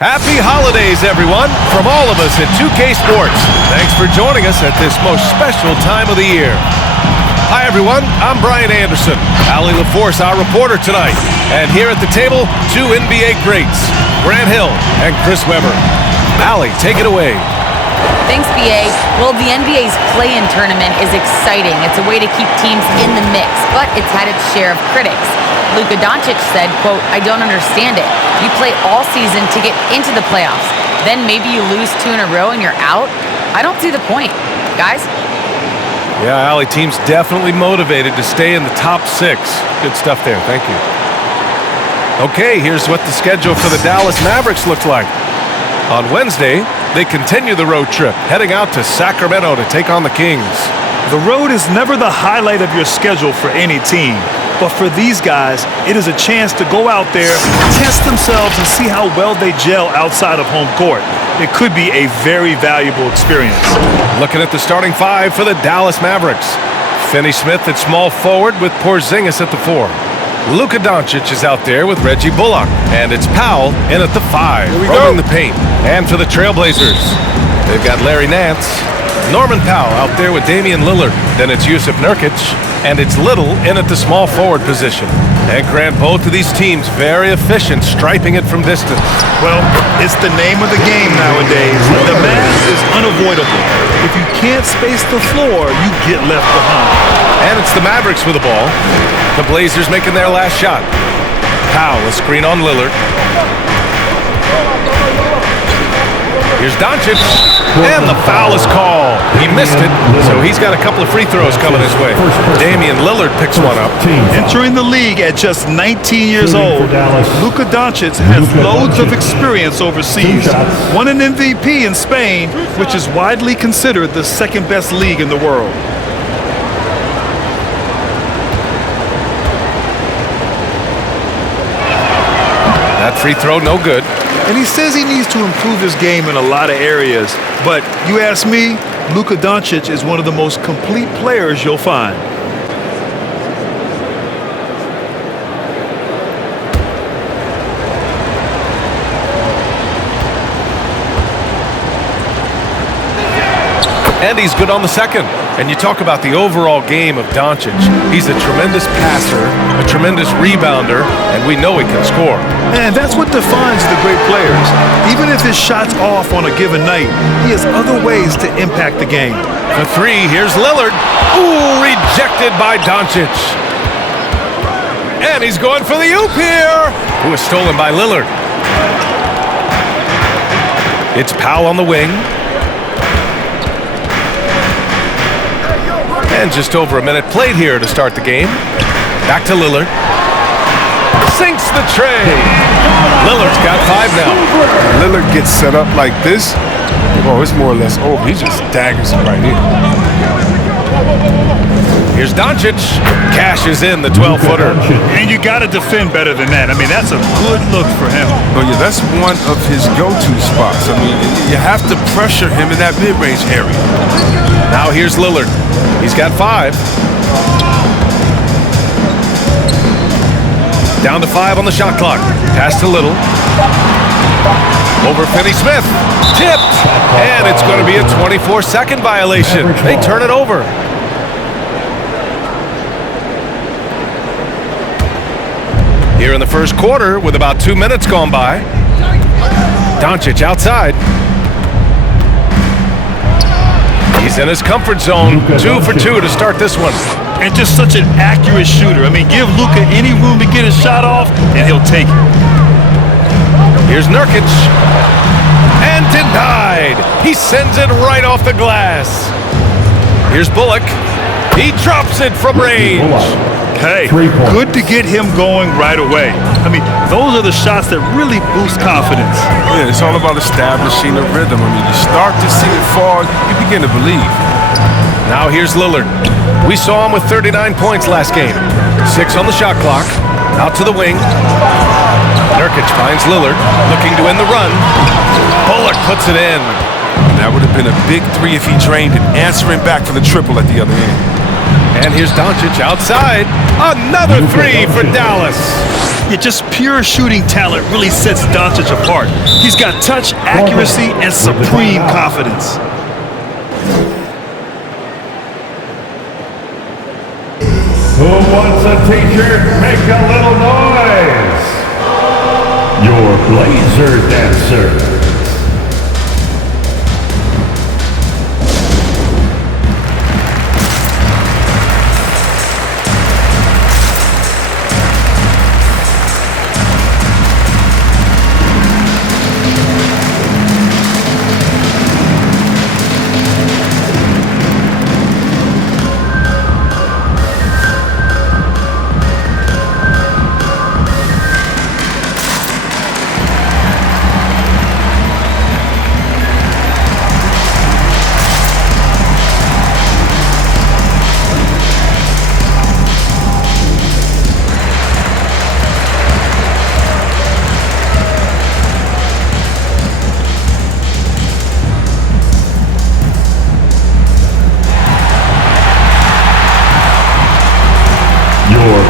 Happy holidays, everyone, from all of us at 2K Sports. Thanks for joining us at this most special time of the year. Hi, everyone. I'm Brian Anderson. Allie LaForce, our reporter tonight. And here at the table, two NBA greats, Grant Hill and Chris Webber. Allie, take it away. Thanks, BA. Well, the NBA's play-in tournament is exciting. It's a way to keep teams in the mix, but it's had its share of critics. Luka Doncic said, quote, "I don't understand it. You play all season to get into the playoffs. Then maybe you lose 2 in a row and you're out? I don't see the point. Guys?" Yeah, Allie, team's definitely motivated to stay in the top 6. Good stuff there. Thank you. Okay, here's what the schedule for the Dallas Mavericks looks like. On Wednesday, they continue the road trip, heading out to Sacramento to take on the Kings. The road is never the highlight of your schedule for any team. But for these guys, it is a chance to go out there, test themselves, and see how well they gel outside of home court. It could be a very valuable experience. Looking at the starting 5 for the Dallas Mavericks. Finney-Smith at small forward with Porzingis at the 4. Luka Doncic is out there with Reggie Bullock. And it's Powell in at the 5, roaming the paint. And for the Trailblazers, they've got Larry Nance. Norman Powell out there with Damian Lillard. Then it's Yusuf Nurkic. And it's Little in at the small forward position. And Grant, both of these teams very efficient, striping it from distance. Well, it's the name of the game nowadays. The math is unavoidable. If you can't space the floor, you get left behind. And it's the Mavericks with the ball. The Blazers making their last shot. Powell, a screen on Lillard. Here's Doncic, and the foul is called. He missed it, so he's got a couple of free throws coming his way. Damian Lillard picks one up. Entering the league at just 19 years old, Luka Doncic has loads of experience overseas. Won an MVP in Spain, which is widely considered the second best league in the world. That free throw, no good. And he says he needs to improve his game in a lot of areas. But you ask me, Luka Doncic is one of the most complete players you'll find. And he's good on the second. And you talk about the overall game of Doncic. He's a tremendous passer, a tremendous rebounder, and we know he can score. And that's what defines the great players. Even if his shot's off on a given night, he has other ways to impact the game. For 3, here's Lillard. Ooh, rejected by Doncic. And he's going for the oop here. Who was stolen by Lillard. It's Powell on the wing. And just over a minute played here to start the game. Back to Lillard. Sinks the tray. Lillard's got 5 now. Lillard gets set up like this. Oh, it's more or less over. He just daggers him right here. Here's Doncic. Cashes in the 12-footer. And you got to defend better than that. I mean, that's a good look for him. Oh, yeah, that's one of his go-to spots. I mean, you have to pressure him in that mid-range area. Now here's Lillard. He's got 5. Down to 5 on the shot clock. Pass to Little. Over Finney-Smith. Tipped. And it's going to be a 24-second violation. They turn it over. Here in the first quarter, with about 2 minutes gone by. Doncic outside. He's in his comfort zone. 2 for 2 to start this one. And just such an accurate shooter. I mean, give Luka any room to get his shot off, and he'll take it. Here's Nurkic. And denied. He sends it right off the glass. Here's Bullock. He drops it from range. Hey, good to get him going right away. I mean, those are the shots that really boost confidence. Yeah, it's all about establishing a rhythm. I mean, you start to see it fall, you begin to believe. Now here's Lillard. We saw him with 39 points last game. 6 on the shot clock. Out to the wing. Nurkic finds Lillard, looking to end the run. Bullock puts it in. And that would have been a big 3 if he drained it, answering back for the triple at the other end. And here's Doncic outside. Another 3 for Dallas. Yeah, just pure shooting talent really sets Doncic apart. He's got touch, accuracy, and supreme confidence. Who wants a t-shirt? Make a little noise. Your Blazer Dancer.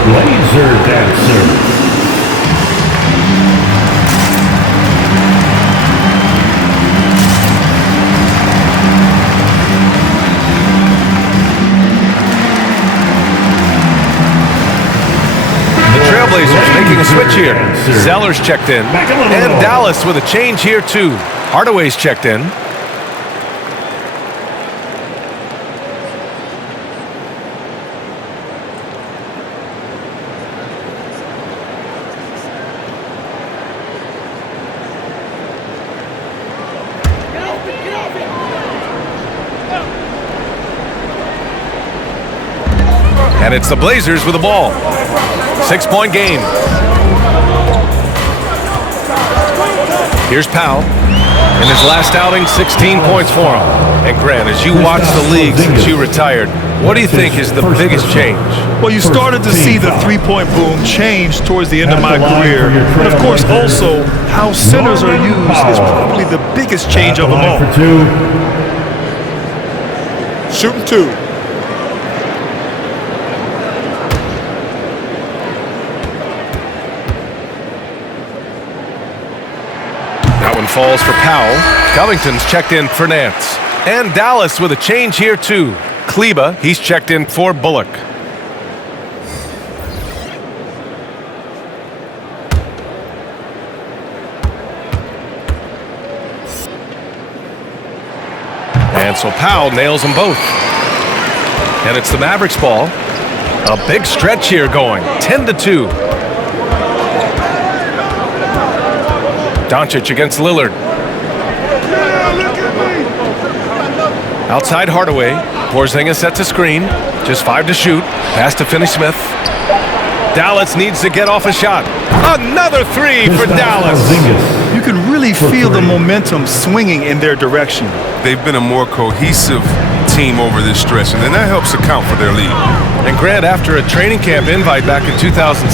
Blazer Dancer. Trailblazers making a switch here. Zeller's checked in. And Dallas with a change here too. Hardaway's checked in. And it's the Blazers with the ball. 6-point game. Here's Powell. In his last outing, 16 points for him. And Grant, as you watch the league since you retired, what do you think is the biggest change? Well, you started to see the three-point boom change towards the end of my career. And of course, also, how centers are used is probably the biggest change of them all. Shooting two. Falls for Powell. Covington's checked in for Nance. And Dallas with a change here too. Kleba, he's checked in for Bullock. And so Powell nails them both. And it's the Mavericks ball. A big stretch here going. 10-2. Doncic against Lillard. Outside Hardaway. Porzingis sets a screen. Just 5 to shoot. Pass to Finney-Smith. Dallas needs to get off a shot. Another 3 for Dallas. You can really feel the momentum swinging in their direction. They've been a more cohesive team over this stretch, and then that helps account for their lead. And Grant, after a training camp invite back in 2016,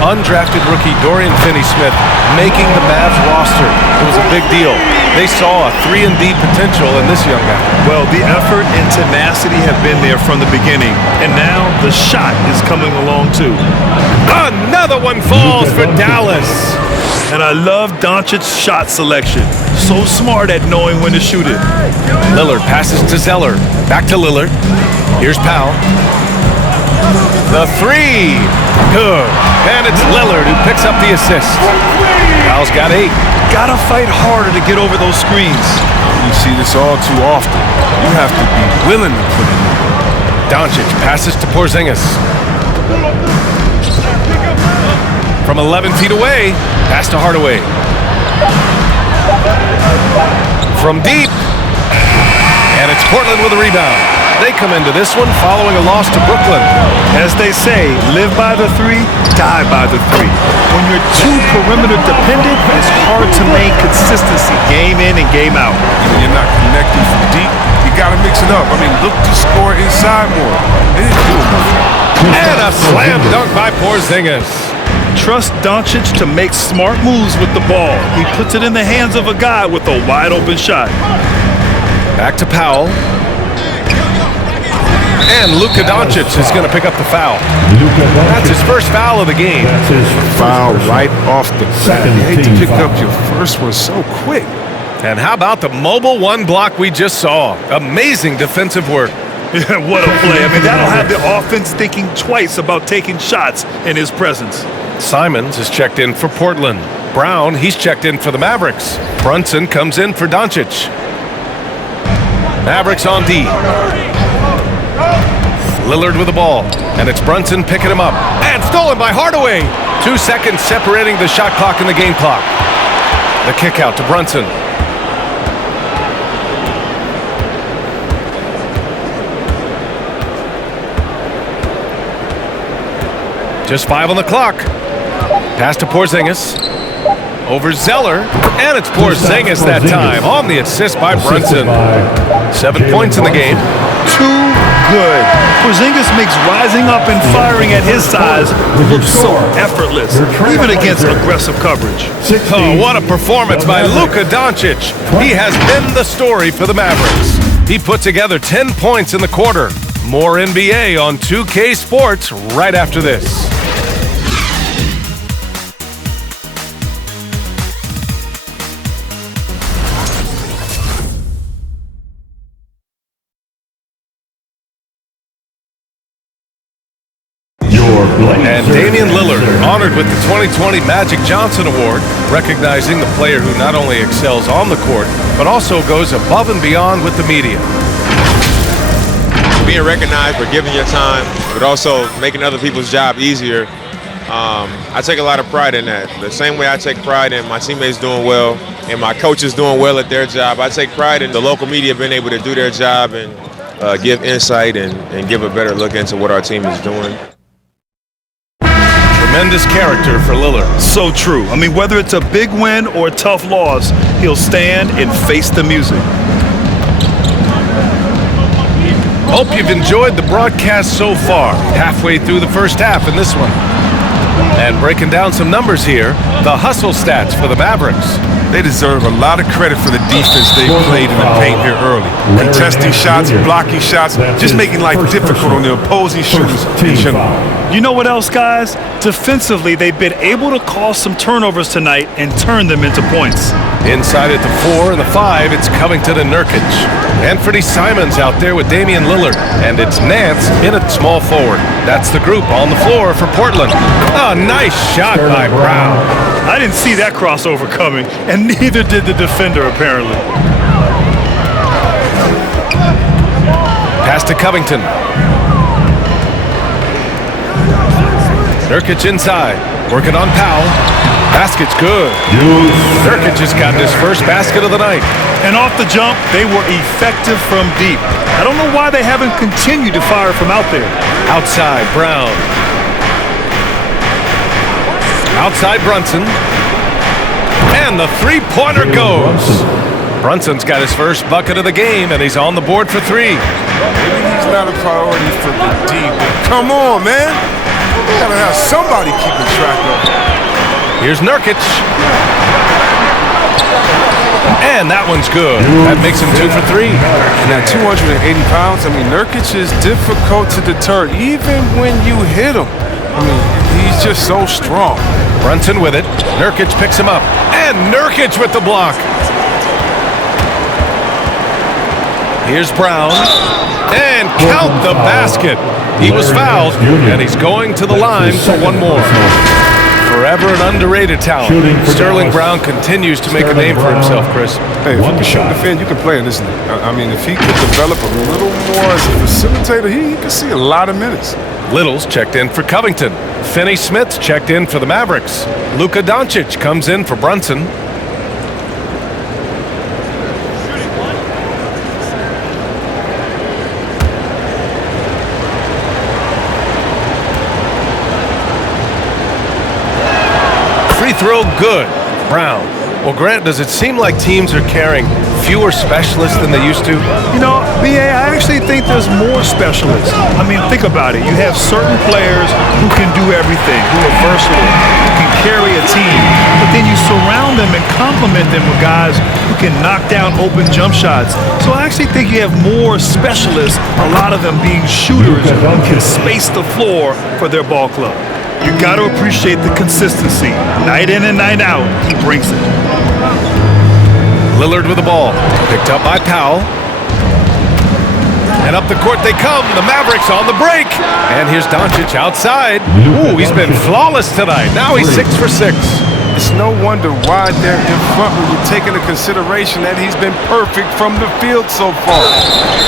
undrafted rookie Dorian Finney-Smith making the Mavs roster. It was a big deal. They saw a 3-and-D potential in this young guy. Well, the effort and tenacity have been there from the beginning, and now the shot is coming along too. Another one falls for Dallas. And I love Doncic's shot selection. So smart at knowing when to shoot it. Lillard passes to Zeller. Back to Lillard. Here's Powell. The 3. Good. And it's Lillard who picks up the assist. Powell's got 8. Gotta fight harder to get over those screens. You see this all too often. You have to be willing to put it in. Doncic passes to Porzingis. From 11 feet away, pass to Hardaway. From deep. And it's Portland with a rebound. They come into this one following a loss to Brooklyn. As they say, live by the 3, die by the 3. When you're too perimeter dependent, it's hard to maintain consistency game in and game out. When you're not connecting from deep, you got to mix it up. I mean, look to score inside more. They didn't do enough. And a slam dunk by Porzingis. Trust Doncic to make smart moves with the ball. He puts it in the hands of a guy with a wide open shot. Back to Powell. And Luka Doncic is going to pick up the foul. That's his first foul of the game. Foul right off the bat. You hate to pick up your first one so quick. And how about the mobile one block we just saw? Amazing defensive work. Yeah, what a play. I mean, that'll have the offense thinking twice about taking shots in his presence. Simons is checked in for Portland. Brown, he's checked in for the Mavericks. Brunson comes in for Doncic. Mavericks on D. Lillard with the ball. And it's Brunson picking him up. And stolen by Hardaway. 2 seconds separating the shot clock and the game clock. The kick out to Brunson. Just 5 on the clock. Pass to Porzingis. Over Zeller. And it's Porzingis that time on the assist by Brunson. 7 points in the game. Too good. Porzingis makes rising up and firing at his size look so effortless, even against aggressive coverage. Oh, what a performance by Luka Doncic. He has been the story for the Mavericks. He put together 10 points in the quarter. More NBA on 2K Sports right after this. And Damian Lillard honored with the 2020 Magic Johnson Award, recognizing the player who not only excels on the court, but also goes above and beyond with the media. Being recognized for giving your time, but also making other people's job easier, I take a lot of pride in that. The same way I take pride in my teammates doing well and my coaches doing well at their job, I take pride in the local media being able to do their job and give insight and give a better look into what our team is doing. Tremendous character for Lillard. So true. I mean, whether it's a big win or a tough loss, he'll stand and face the music. Hope you've enjoyed the broadcast so far. Halfway through the first half in this one. And breaking down some numbers here, the hustle stats for the Mavericks. They deserve a lot of credit for the defense they played in the paint here early. Contesting shots, blocking shots, just making life difficult on the opposing shooters in general. You know what else, guys? Defensively, they've been able to cause some turnovers tonight and turn them into points. Inside at the 4 and the 5, it's Covington and Nurkic. Anthony Simons out there with Damian Lillard. And it's Nance in at small forward. That's the group on the floor for Portland. A nice shot by Brown. I didn't see that crossover coming, and neither did the defender, apparently. Pass to Covington. Nurkic inside, working on Powell. Basket's good. Nurkic just got his first basket of the night. And off the jump, they were effective from deep. I don't know why they haven't continued to fire from out there. Outside, Brown. Outside, Brunson. And the three-pointer goes. Brunson's got his first bucket of the game, and he's on the board for 3. Maybe he's not a priority for the D, but come on, man. You gotta have somebody keeping track of it. Here's Nurkic. And that one's good. That makes him 2 for 3. And at 280 pounds, I mean, Nurkic is difficult to deter, even when you hit him. I mean, he's just so strong. Brunson with it. Nurkic picks him up. And Nurkic with the block. Here's Brown. And count the basket. He was fouled, and he's going to the line for one more. Forever an underrated talent. Sterling Brown continues to make a name for himself, Chris. Hey, if you can shoot and defend, you can play in this league. I mean, if he could develop a little more as a facilitator, he could see a lot of minutes. Little's checked in for Covington. Finney Smith's checked in for the Mavericks. Luka Doncic comes in for Brunson. Free throw good. Brown. Well, Grant, does it seem like teams are carrying fewer specialists than they used to? You know, B.A., I actually think there's more specialists. I mean, think about it. You have certain players who can do everything, who are versatile, who can carry a team, but then you surround them and complement them with guys who can knock down open jump shots. So I actually think you have more specialists, a lot of them being shooters who can space the floor for their ball club. You got to appreciate the consistency. Night in and night out, he brings it. Lillard with the ball. Picked up by Powell. And up the court they come. The Mavericks on the break. And here's Doncic outside. Ooh, he's been flawless tonight. Now he's 6 for 6. It's no wonder why they're in front when you take into consideration that he's been perfect from the field so far.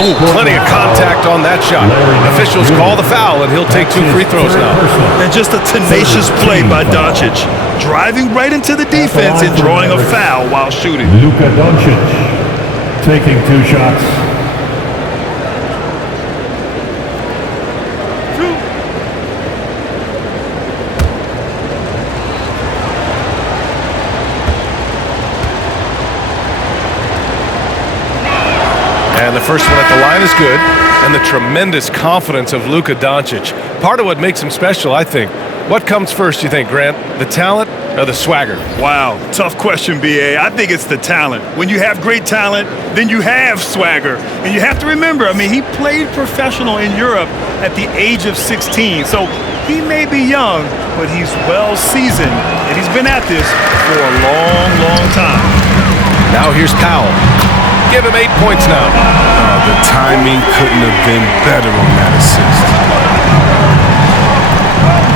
Ooh, plenty of contact on that shot. Officials call the foul, and he'll take 2 free throws now. And just a tenacious play by Doncic, driving right into the defense and drawing a foul while shooting. Luka Doncic taking 2 shots. And the first one at the line is good. And the tremendous confidence of Luka Doncic. Part of what makes him special, I think. What comes first, you think, Grant? The talent or the swagger? Wow, tough question, B.A. I think it's the talent. When you have great talent, then you have swagger. And you have to remember, I mean, he played professional in Europe at the age of 16. So he may be young, but he's well seasoned. And he's been at this for a long, long time. Now here's Powell. Give him 8 points now. The timing couldn't have been better on that assist.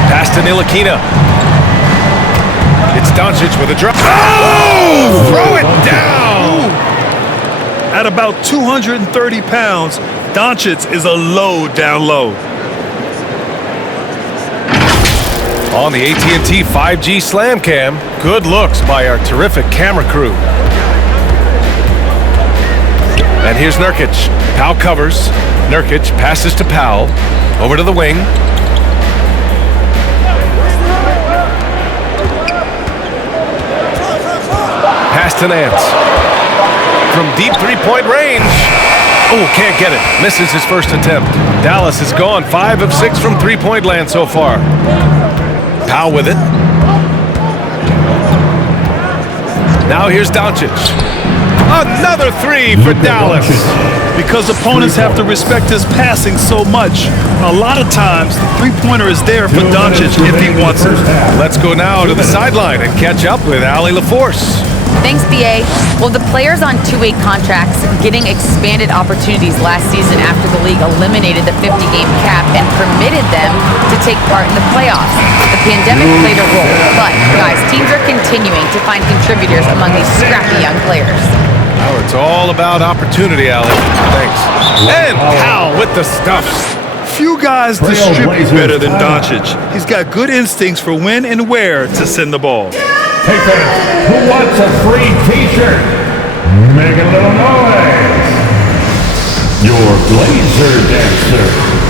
Pass to Ntilikina. It's Doncic with a drop. Oh! Throw it down! At about 230 pounds, Doncic is a load down low. On the AT&T 5G Slam Cam, good looks by our terrific camera crew. And here's Nurkic. Powell covers. Nurkic passes to Powell. Over to the wing. Pass to Nance. From deep three-point range. Oh, can't get it. Misses his first attempt. Dallas is gone 5 of 6 from three-point land so far. Powell with it. Now here's Doncic. Another 3 for Dallas. Because opponents have to respect his passing so much, a lot of times the three-pointer is there for Doncic if he wants it. Let's go now to the sideline and catch up with Allie LaForce. Thanks, BA. Well, the players on two-way contracts getting expanded opportunities last season after the league eliminated the 50-game cap and permitted them to take part in the playoffs. The pandemic played a role, but, guys, teams are continuing to find contributors among these scrappy young players. Oh, it's all about opportunity, Allie. Thanks. And Powell with the stuffs. Few guys distribute better than Doncic. He's got good instincts for when and where to send the ball. Hey fans, who wants a free t-shirt? Make a little noise. Your Blazer Dancer.